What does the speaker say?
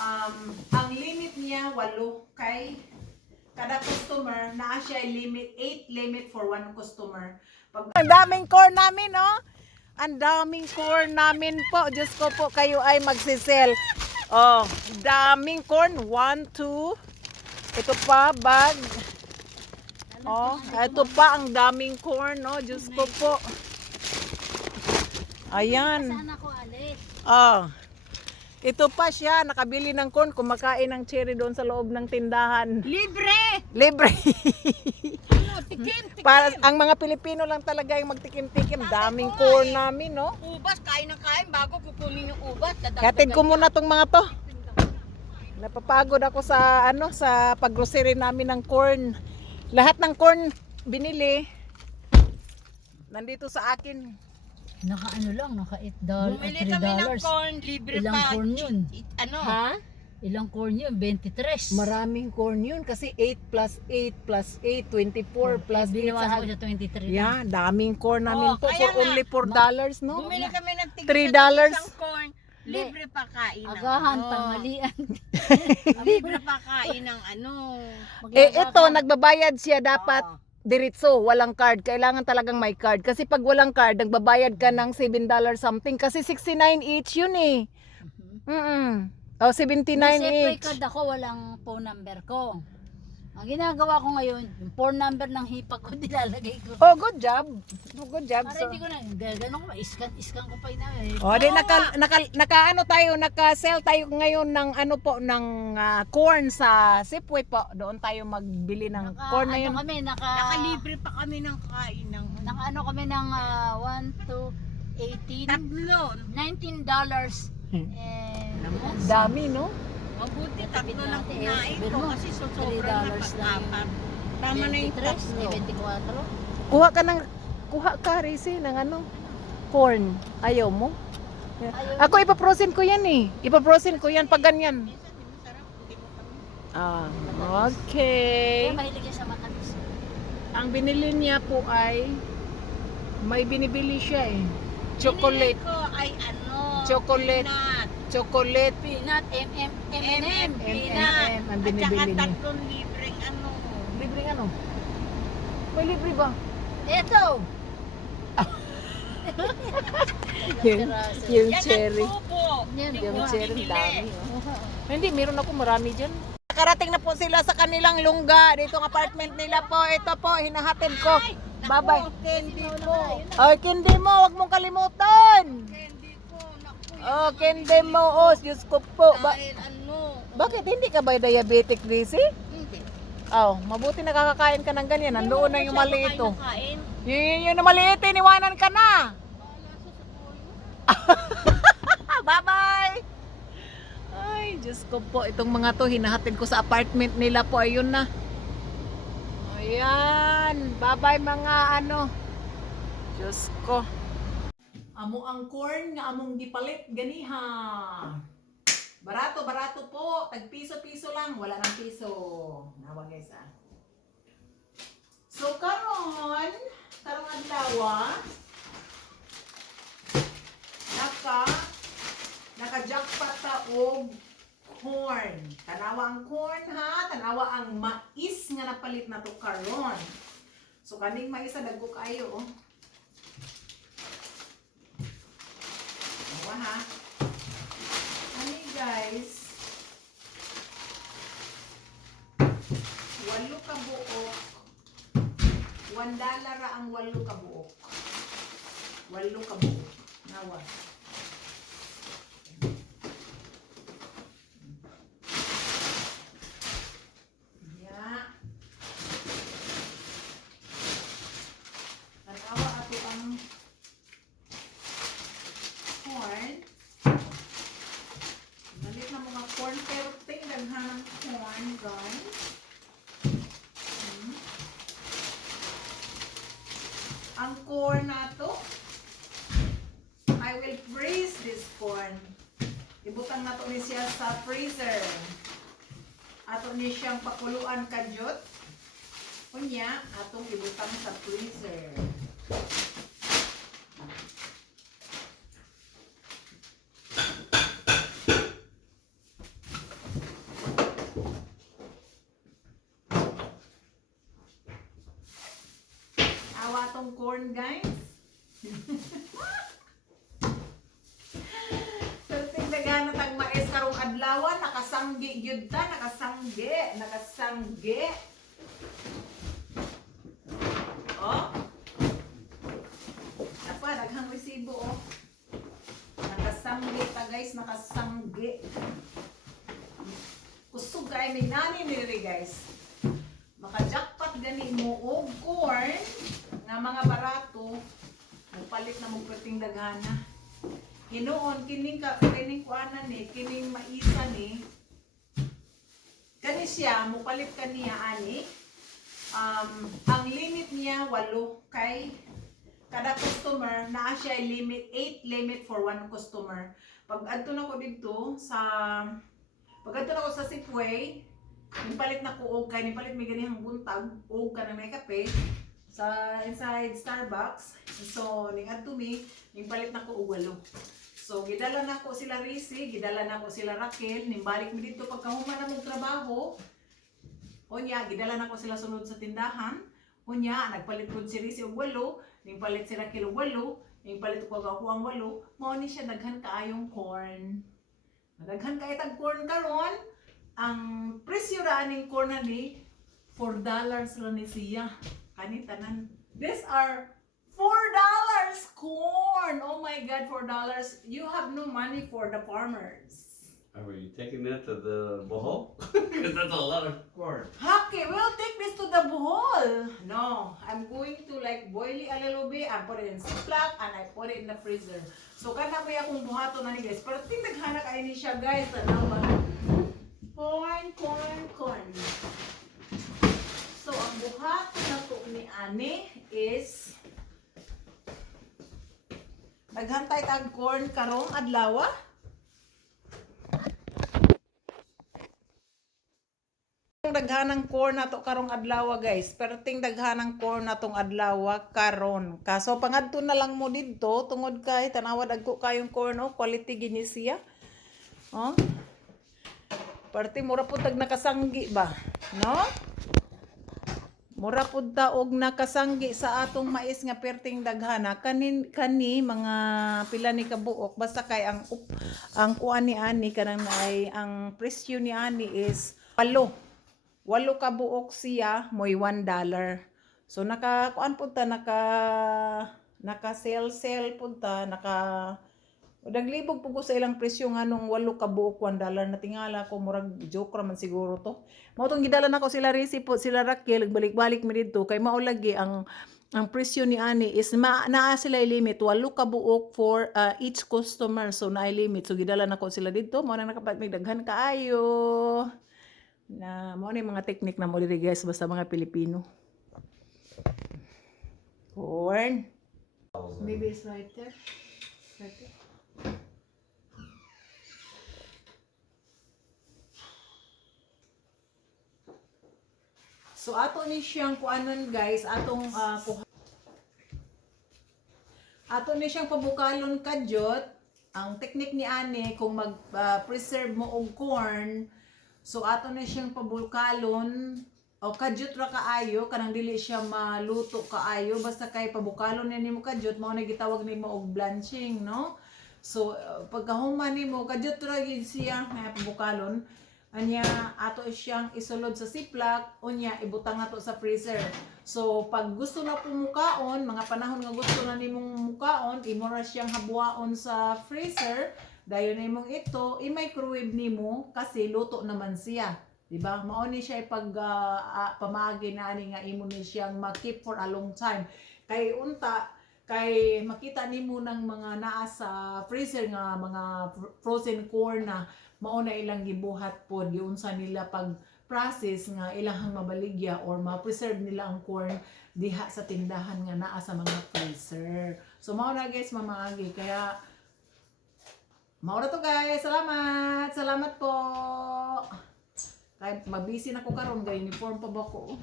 um, ang limit niya, walo. Kay kada customer, naa siya limit, 8 limit for one customer. Pag... Ang daming core namin, no? Ang daming core namin po. Diyos ko po, kayo ay magsisell. Oh, daming corn. One, two. Ito pa, bag. Oh, ito pa ang daming corn, no? Diyos ko po. Ayan. Saan ako alis? Oh. Ito pa siya, nakabili ng corn, kumakain ng cherry doon sa loob ng tindahan. Libre! Libre. Ano, tikim, tikim. Para ang mga Pilipino lang talaga yung magtikim-tikim. Daming corn namin, no? Ubas, kain ng kain bago kukunin yung ubas. Hatid ko muna tong mga to. Napapagod ako sa ano sa paggrocery namin ng corn. Lahat ng corn binili nandito sa akin. Naka ano lang, naka 8 dollars, Bumili 3 kami ng dollars. corn, libre Ilang pa. corn yun? Ano? Ilang corn yun? 23. Maraming corn yun kasi 8 plus 8 plus 8, 24 plus 8 Binawasan ko sa... sa 23. Yeah, daming corn namin Oh, po kaya for nga. only 4 dollars, no? Bumili kami ng tig Three dollars. isang corn, libre pa kain ng Agahan, ano. tanghalian. libre pa kain ng ano. Eh ito, nagbabayad siya dapat Oo. Diretso, walang card. Kailangan talagang may card. Kasi pag walang card, nagbabayad ka ng 7 dollars something. Kasi 69 each yun eh. Mm Oh, 79 Kasi each. card ako, walang phone number ko. Ang ginagawa ko ngayon, yung phone number ng hipa ko, nilalagay ko. Oh, good job. Oh, good job. Para So, hindi ko na, gano'n ko, iskan, iskan ko pa yun. eh. oh, di naka, naka, naka ano tayo, naka-sell tayo ngayon ng ano po, ng ah, corn sa Sipway po. Doon tayo magbili ng Naka, corn na ano yun. kami, naka, Nakalibre pa kami ng kain ng naka ano kami ng ah, 1 to 18, tatlo. 19 dollars. Hmm. And, Dami, no? Mabuti tatlo lang Sabi ko kasi so $3 sobrang na lang. pag-apat. Tama na yung 23, tatlo. eh, 24. Kuha ka ng, kuha ka, Rizzy, ng ano, corn. Ayaw mo? Ayaw. Ako ipaprosin ko yan eh. Ipaprosin ko yan pag ganyan. Ah, okay. mahilig sa matamis. Ang binili niya po ay may binibili siya eh. Chocolate. Binili ko ay ano, Chocolate. peanut. Chocolate. Peanut, M&M, M&M. M&M, peanut. M&M ang At binibili saka niya. tatlong libreng ano. Libre ano? May libre ba? Ito. Yung, yung Yan ang cherry. tubo. Yan, Hindi Yung ko cherry, binili. dami. Oh. Hindi, meron ako marami dyan. Nakarating na po sila sa kanilang lungga. Dito ang apartment nila po. Ito po, hinahatid ko. Bye-bye. Candy po. Ay, kindi mo, wag mong kalimutan. Candy Oh, kindi mo, oh, Diyos ko po. Ba- dahil ano. bakit hindi ka ba diabetic, Lizzy? Hindi. Oh, mabuti nakakakain ka ng ganyan. Nandoon na yung maliit oh. Kain. Yun, yun, yun na maliit, iniwanan ka na. Bye-bye! Ay, Diyos ko po, itong mga to, hinahatid ko sa apartment nila po, ayun na. Ayan, bye-bye mga ano. Diyos ko. Amo ang corn nga among gipalit ganiha. Barato, barato po. Tag piso-piso lang. Wala ng piso. Nawa guys ah. So karon, karong adlaw ah, naka naka-jackpot ta og corn. Tanawa ang corn ha, tanawa ang mais nga napalit na to karon. So kaning mais sa dagko kayo oh. Ha. Ani guys. Walo ka buok. One dollar ang walo ka buok. Walo ka buok. Nawa. Ya. Tanawa ato ang corn. Nalit na mga corn pero tingnan ha ng corn guys. Hmm. Ang corn na to, I will freeze this corn. Ibutang na to ni siya sa freezer. Ato ni siyang pakuluan kadyot. Kunya, atong ibutang sa freezer. Atong corn, guys. Daghan na tag mais karong adlaw, nakasanggi gyud ta, nakasanggi, nakasanggi. Oh. Apa, daghang resibo oh. Nakasanggi ta guys, nakasanggi. Kusog kay may nani niri guys. Maka-jackpot gani mo og corn nga mga barato. Magpalit na mong perting daghana. Hinoon kining ka kining kuana ni, kining maisa ni. Kani siya, mupalit kaniya ani. Um, ang limit niya walo kay kada customer naa siya limit 8 limit for one customer. Pag adto na ko dito sa pag adto na ko sa Sipway, nipalit na ko og kay nipalit mi ganihang buntag og kanang may kape sa inside Starbucks. So ning adto mi, nipalit na ko og walo. So gidala na ko sila Risi, gidala na ko sila Raquel, nimbalik mi dito pagkahuman na mong trabaho. Unya, gidala na ko sila sunod sa tindahan. Unya, nagpalit ko si Risi og walo, ning palit si Raquel og walo, ning palit ko ako ang walo, mao ni siya daghan kaayong corn. Daghan kay tag corn karon. Ang presyo ra ning corn na ni 4 dollars lang ni siya. These are 4 dollars corn. Oh my god, 4 dollars. You have no money for the farmers. Are we taking that to the boho? Because that's a lot of corn. Okay, we'll take this to the bowl. No, I'm going to like boil it a little bit and put it in Ziploc and I put it in the freezer. So kana mo akong buhato na ni guys. Pero tingdaghan na kayo ni siya guys. Tanaw ba? Corn, corn, corn. So ang buhato na to ni Ani is Naghantay tag corn karong adlaw. Ang daghanang corn na to karong adlaw guys. Perting daghanang corn na tong adlaw karon. Kaso pangadto na lang mo didto tungod kay tanawad agko kayong corn oh, quality gini siya. Oh. Perting mura pud tag nakasanggi ba, no? Mura pud ta og nakasanggi sa atong mais nga perting daghana kanin kani mga pila ni kabuok basta kay ang up, ang kuan ni ani kanang ay ang presyo ni ani is palo walo ka buok siya mo'y 1 dollar. So naka kuan pud ta naka naka sell sell pud ta naka Naglibog po ko sa ilang presyo nga nung walo ka buok 1 dollar na tingala ko murag joke ra man siguro to. Mao tong gidala nako sila Risi po sila Raquel balik-balik mi didto kay mao lagi ang ang presyo ni ani is ma, naa sila limit walo ka buok for uh, each customer so na limit so gidala nako sila didto mao na nakapat mig daghan kaayo na mo ni mga technique na mo diri guys basta mga Pilipino. Corn. Maybe it's right there. Right there. So ato ni siyang kuanon guys, atong ah, kuha- Ato ni siyang pabukalon kadyot. Ang technique ni Ane kung mag-preserve mo og corn, so ato na siyang pabukalon. O kadyot ra kaayo kanang dili siya maluto kaayo basta kay pabukalon na nimo kadyot mao na gitawag nimo og blanching no? So uh, pagkahuman nimo kadyot ra gyud siya nga pabukalon anya ato siyang isulod sa Ziploc unya ibutang nato sa freezer. So pag gusto na pumukaon mga panahon nga gusto na nimong mukaon imo ra siyang habuaon sa freezer dayon nimong ito i-microwave nimo kasi luto naman siya. Di ba mao ni siya pag ah, ah, pamagi na ani nga imo ni siyang ma-keep for a long time. Kay unta kay makita nimo ng mga naa sa freezer nga mga fr- frozen corn na mao na ilang gibuhat pod giunsa nila pag process nga ilahang mabaligya or ma-preserve nila ang corn diha sa tindahan nga naa sa mga freezer. So mao na guys mamaagi kaya mao na to guys. Salamat. Salamat po. Kay mabisi na ko karon kay uniform pa ba ko.